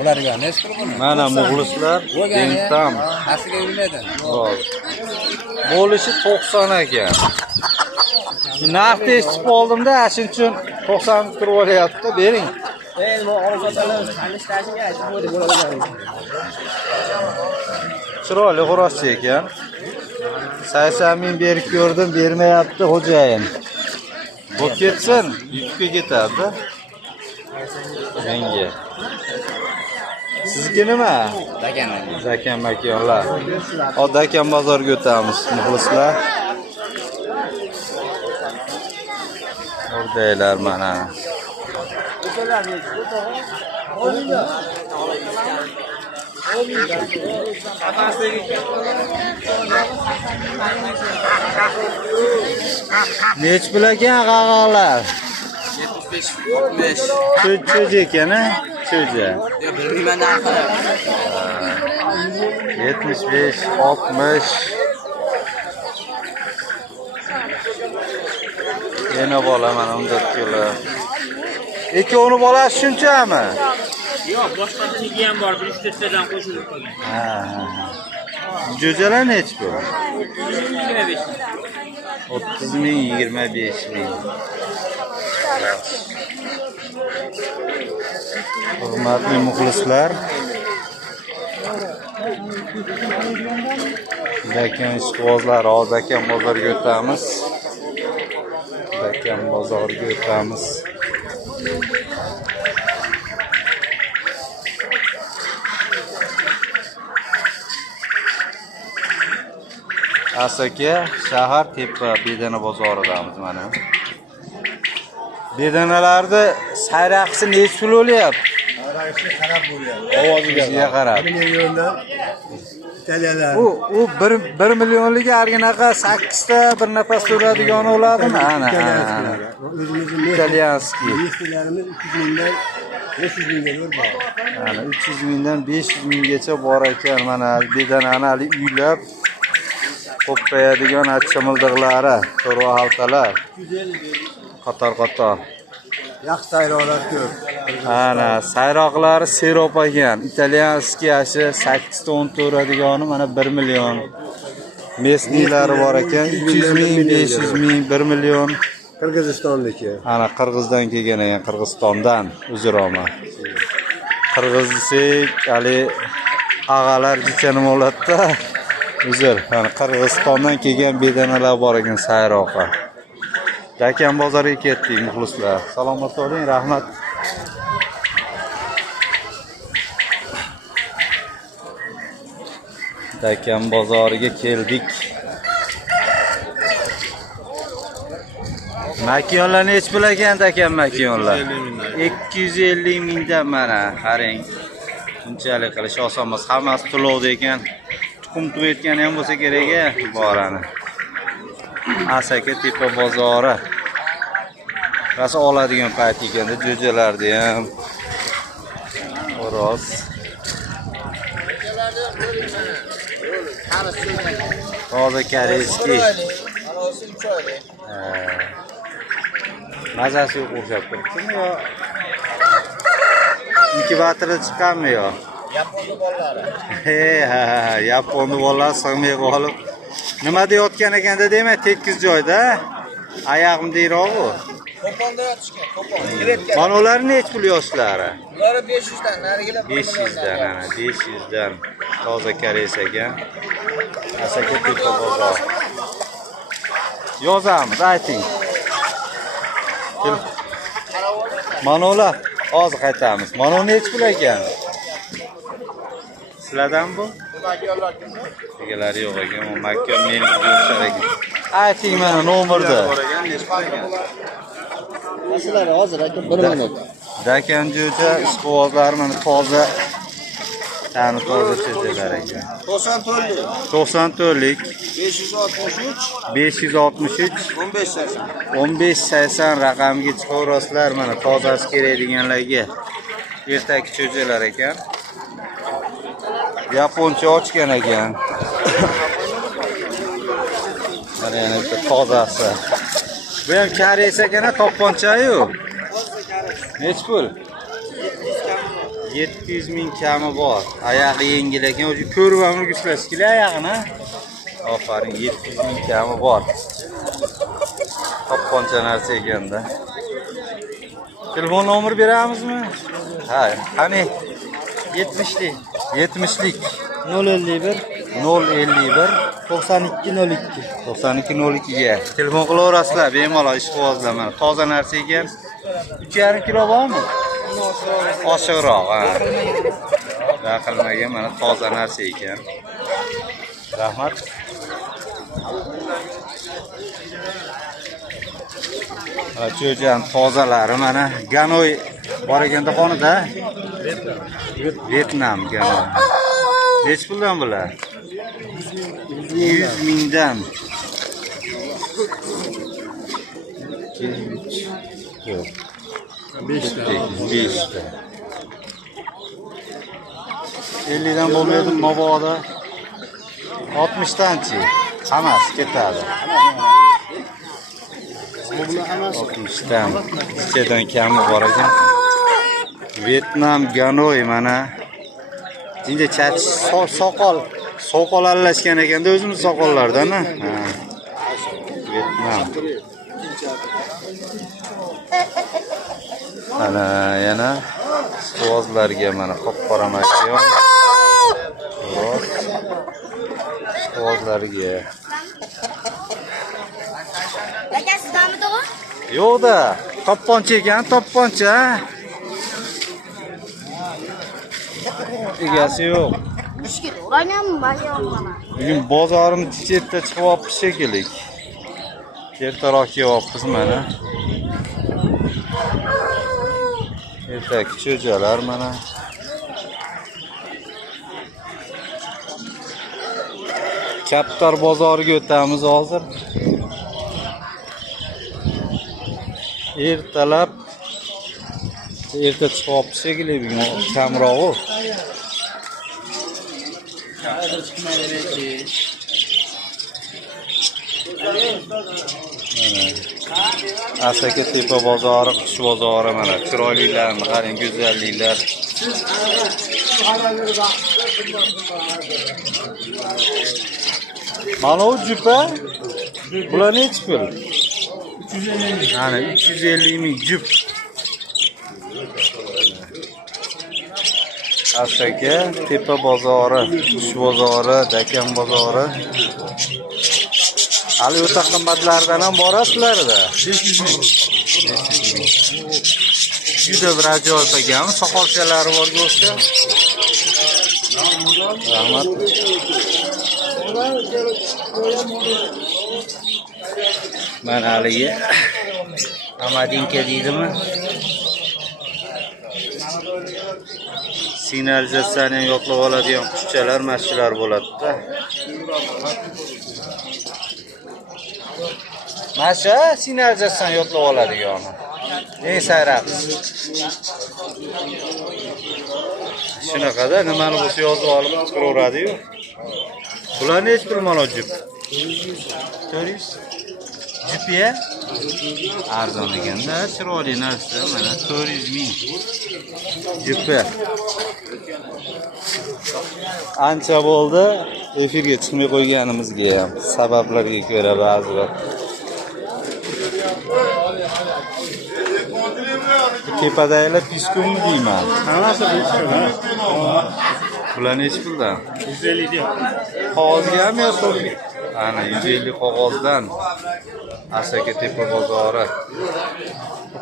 Ularga ne ish qilib Mana muxlislar Dentam. Asiga yurmaydi. Bo'lishi 90 ekan. Narxni eshitib oldimda, shuning uchun 90 turib olyapti. Bering. Chiroyli xo'roshchi ekan. 80 ming berib ko'rdim, bermayapti xo'jayin. Bu ketsin, yutga ketadi. Menga. Sizniki nima? Zakan makonlar. Dakan bozorga o'tamiz, muxlislar. O'rdaylar mana. Nech bilagan g'ag'alar? 75 Cho'ja ekan-a? Cho'ja. Yo, bilmayman narxi. 75, 60. Yana bola mana unda kelib. Ikkovini bolasi shunchami? Yo'q, boshqasiniki ham bor, 3-4 tadan qo'shilib qolgan. Jo'jalar nech bu? 25. 30 ming, 25 ming. Hurmatli muxlislar, Dakan ishqibozlari, Dakan bozoriga o'tamiz. Dakan bozoriga o'tamiz. Asaka shahar tepa bedana bozoridamiz mana. Bedanalarda sayraqsi nech pul o'lyapti? Sayraqsi qarab bo'lyapti. Ovoziga qarab. 1 milliondan Italiyalar. U 1 millionlik arginaqa 8 ta bir nafas to'ladigani bo'ladimi? Ana. İtalyanski. Yeslarimiz 300 mingdan 500 mingga bor. Ana 300 mingdan 500 minggacha bor ekan. Mana bedanani uylab qo'ppayadigan achchimildiqlari, to'rva haltalar. Qator. Yaxshi sayroqlar ko'p. Ana sayroqlari serop ekan. Italyanski ashi 8 ta 10 to'radigani mana 1 million. Mesnilari bor ekan. 300 ming, 500 ming, 1 million. Qirg'izistonniki. Ana Qirg'izdan kelgan ekan, Qirg'izistondan uzroman. Qirg'iz desak, hali ag'alar jicha nima bo'ladida? Uzr, ana Qirg'izistondan kelgan bedanalar bor ekan sayroqa. Dakan bozoriga ketdik muxlislar. Salomat bo'ling, rahmat. Dakan bozoriga keldik. Makonlar nech pul ekan Dakan makonlar? 250 mingdan mana, qarang. Bunchalik qilish oson emas. Hammasi to'lovda ekan. Tuxum tuvetgani ham bo'lsa kerak-a, borani. Asaka tepa bozori. Rasa oladigan payt ekanda, jo'jalarni ham. Xo'roz. Toza koreyski. Mazasi yo'q o'xshab turibdimi yo? Inkubatorda chiqqanmi yo? Yapon bolalari. Ha, yapon bolalar sig'may qolib. Nima deyotgan ekanda demak, tekis joyda. Oyog'imda yiroq-ku. Qo'qonda yotishgan, Qo'qon. Mana ular nech pul yoshlari? Ular 500 dan, narigilar 500 dan, ana 500 dan. Toza koreys ekan. Asaka tepa bozor. Yozamiz, ayting. Mana ular hozir qaytamiz. Mana nech pul ekan? Sizlardan bu? Egalari yo'q ekan, u makon meniki o'xshar ekan. Ayting mana nomerda. Sizlar hozir aka 1 minut. Dakan jo'ja ishqibozlar mana toza. Tani toza cho'jalar ekan. 94lik 563 1580 raqamga chiqaverasizlar. Mana tozasi kerak deganlarga. Ertaki cho'jalar ekan. Yaponcha ochgan ekan. Mana yana bitta tozasi. Bu ham koreys ekan, to'pponcha-yu. Nech pul? 700 ming kami bor. Oyog'i yengil ekan, o'zi ko'rib ham urg'ishlash kerak oyog'ini. Ofarin, 700 ming kami bor. Qopqoncha narsa ekanda. Telefon nomer beramizmi? Ha, qani 70lik. 70lik 051 051 9202. 9202 ga telefon qilaverasizlar, bemalol ish qilinglar mana. Toza narsa ekan. 3,5 kilo bormi? Oshiqroq, ha. Daqilmagan mana toza narsa ekan. Rahmat. Jo'jan tozalari mana Ganoy bor ekanda xonada. Vyetnam Ganoy. Nech puldan bular? 100 mingdan. 5 ta. 50 dan bo'lmaydi mabodo. 60 danchi. Hammasi ketadi. Buni hammasi 60 dan. Ichidan kami bor ekan. Vyetnam Ganoy mana. Endi chat soqol aralashgan ekanda o'zimiz soqollardan. Ha. Vyetnam. Ana yana suvozlarga mana qop-qora makiyon. Suvozlarga. Aka sizdami to'g'ri? Yo'qda, topponcha ekan, topponcha. Egasi yo'q. Ishga to'g'raymanmi, balki olaman. Bugun bozorim chetda chiqyapti shekilli. Ertaroq kelyapmiz mana. Ertak cho'jalar mana. Kaptar bozoriga o'tamiz hozir. Ertalab erta chiqyapti shekilli bugun kamroq. Asaka tepa bozori, qish bozori mana. Chiroylilarni qarang, go'zalliklar. Mana u jupa. Bular nech pul? 350. Ana 350 ming jup. Asaka tepa bozori, qish bozori, Dakan bozori. Ali o'ta qimmatlardan ham borasizlar-da. 500 ming. Juda bir ajoyib ekan, soqolchalari bor go'shti. Rahmat. Mana haligi Amadinka deydimi? Signalizatsiyani yo'qlab oladigan qushchalar, mashchalar bo'ladi-da. Masha signalizatsiyani yo'qlab oladigan. Eng sayraqis. Shunaqada nimani bo'lsa yozib olib chiqaveradi-yu. Bular nech pul mana jup? 400. Jupiya? Arzon ekanda, chiroyli narsa mana 400 ming. Jupi. Ancha bo'ldi efirga chiqmay qo'yganimizga ham sabablarga ko'ra ba'zilar. Tepadagilar piskummi deyman? hammasi Bular nech puldan? 150 deyapti. Qog'ozga ham yo'q. Ana 150 qog'ozdan Asaka tepa bozori.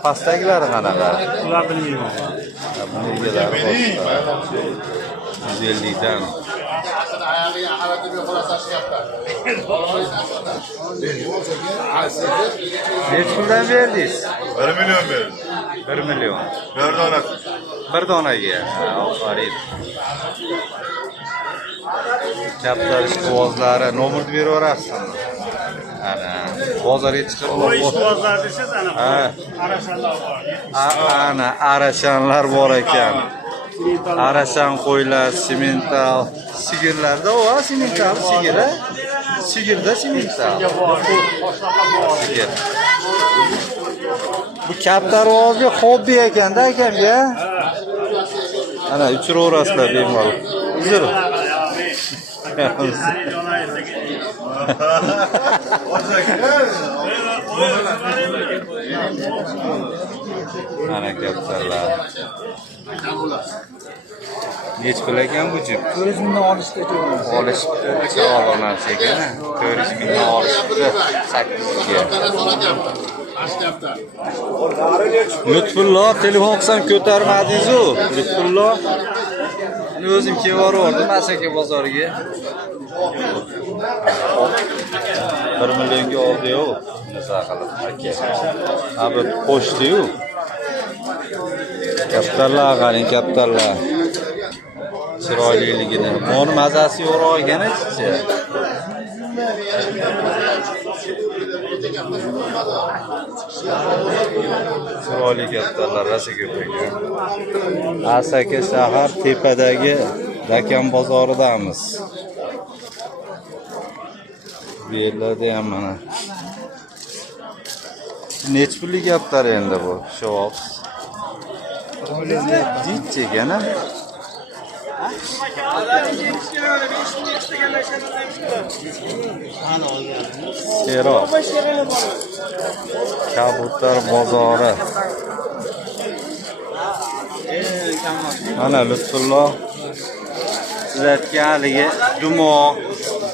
Pastdagilari qanaqa? Ular bilmayman. Buni egalari boshqa. 150 dan. Nech puldan berdingiz? 1 million berdim. 1 million. Bir dona. Bir donaga. Ofarin. Kaptar ishqibozlari nomerni beraverasizmi? Ana, bozorga chiqib Ishqibozlar desiz ana ha. Arashanlar bor. Ana, arashanlar bor ekan. Arashan qo'ylar, simental, sigirlarda o, simental sigiri. Sigirda simental. Sigir. Bu kaptar o'zi hobbi ekanda akamga. Ana uchiraverasizlar bemalol. Uzr. Ana kaptarlar. Nech pul ekan bu jip? 400 mingdan olishdi ekan. Olishibdi. Sog'lom ekan. 400 mingdan olishibdi. 8 ga. Lutfullo telefon qilsam ko'tarmadingiz-ku. Lutfullo. Meni o'zim kelib Asaka bozoriga. 1 millionga oldi-yu. Nisa qilib aka. Abi qo'shdi-yu. Kaptarlar qarang, kaptarlar. Chiroyliligini. Moni mazasi yo'q ekan-chi. Chiroyli kaptarlar rosa ko'p ekan. Asaka shahar tepadagi Dakan bozoridamiz. Bu yerlarda ham mana. Nech pullik kaptar endi bu? Shovops. Ditchi ekan-a? Sero. Kabutar bozori. Mana Lutfullo siz aytgan haligi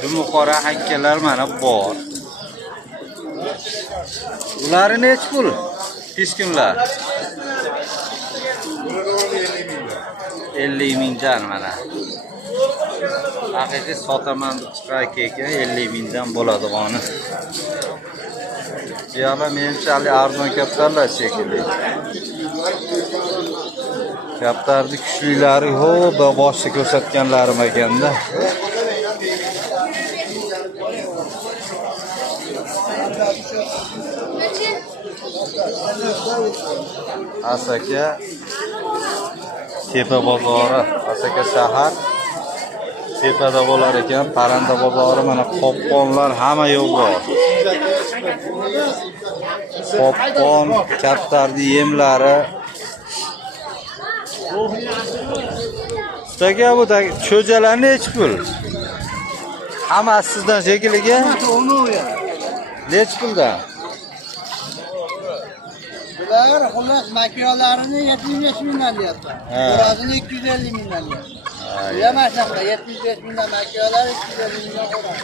dumqora haykallar mana bor. Ularni nech pul? Pishkunlar. 50 mingdan mana. Haqiqiy sotaman deb chiqar ekan 50 mingdan bo'ladi g'oni. Yana menimcha arzon kaptarlar shekilli. Kaptarni kuchlilari boshda ko'rsatganlarim ekanda. Asaka tepa bozori, Asaka shahar tepada bo'lar ekan. Paranda bozori mana qopqonlar hamma yo'q bor. Qopqon, kaptarni yemlari. Ustaga bu cho'jalar nech pul? Hammasi sizdan shekilliga? Nech puldan? Bular xullas makiyolarini 75 mingdan deyapti. O'razini 250 mingdan deyapti. Yana shunaqa 75 mingdan makiyolar 250 mingdan xo'roz.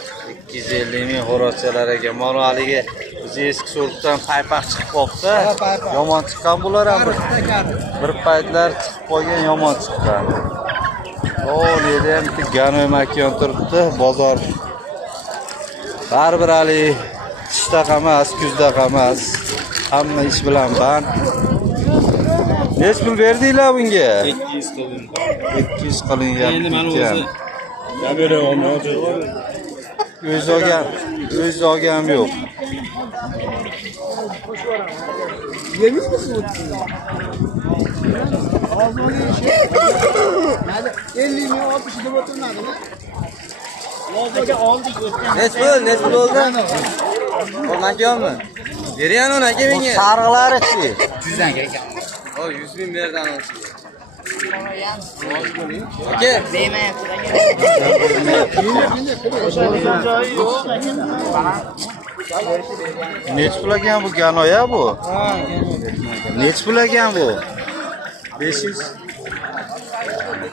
250 ming xo'rozchalar ekan. Mana haligi biz eski sortdan paypaq chiqib qoldi. Yomon chiqqan bular ham. Bir paytlar chiqib qolgan yomon chiqqan. O, yerda ham bitta Ganoy makiyon turibdi, bozor. Baribir hali qishda emas, kuzda emas. Hamma ish bilan band. Nech pul berdinglar bunga? 200 qilin. 200 qilingan. Endi mana o'zi. Ya beraman. O'z olgan yo'q. Yemizmisiz bu? 50 ming 60 deb o'tirmadimi? Aka oldik o'tgan. Nech pul oldi? Olmaganmi? Bergan uni aka menga. Sarg'lari-chi? 100 dan ekan. O 100 ming berdan olsin. Aka, Deymayapti Nech pul ekan bu Ganoya bu? Nech pul ekan bu? 500.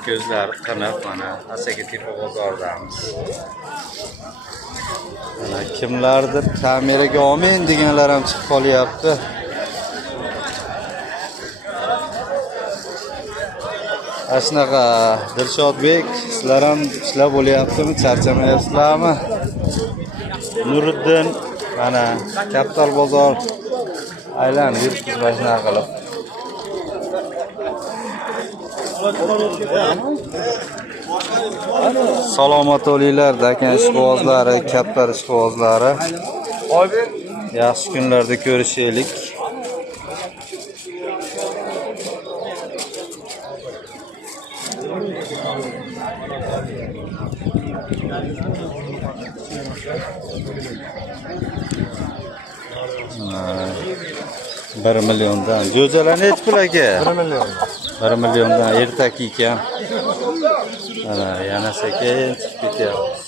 Ko'zlari qanaq mana Asaka tepa bozoridamiz. Mana kimlardir kameraga olmang deganlar ham chiqib qolyapti. Ashunaqa Dilshodbek, sizlar ham ishlar bo'lyaptimi? Charchamayapsizlarmi? Nuriddin mana Kapital bozor aylanib yuribmiz mashina qilib. Salomat bo'linglar, Dakan ishqibozlari, Kaptar ishqibozlari. Yaxshi kunlarda ko'rishaylik. $1 milliondan. Jo'jalar nech pul aka? 1 million. 1 milliondan ertak ekan. Mana yana sekin chiqib ketyapmiz.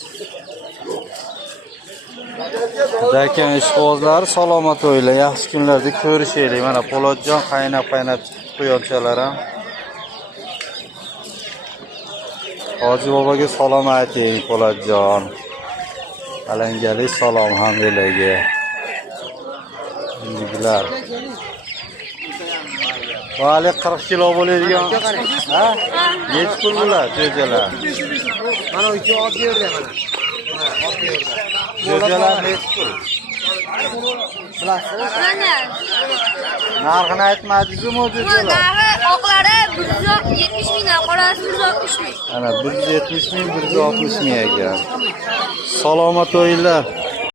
Dakan ishqibozlari salomat o'ylar, yaxshi kunlarda ko'rishaylik. Mana Po'latjon qaynab chiqib quyonchalar ham. Hoji boboga salom ayting, Po'latjon. Alangali salom hammalarga. Indilar. Vali 40 kilo bo'ladigan. Ha? Necha pul bular, jo'jalar? Mana 2 olib berdi mana. Jo'jalar necha pul? Bilasizmi? Mana. Narxini aytmadingiz-mi jo'jalar? Narxi oqlari 170 mingdan, qorasi 160 ming. Ana 170 ming, 160 ming ekan. Salomat o'yinlar.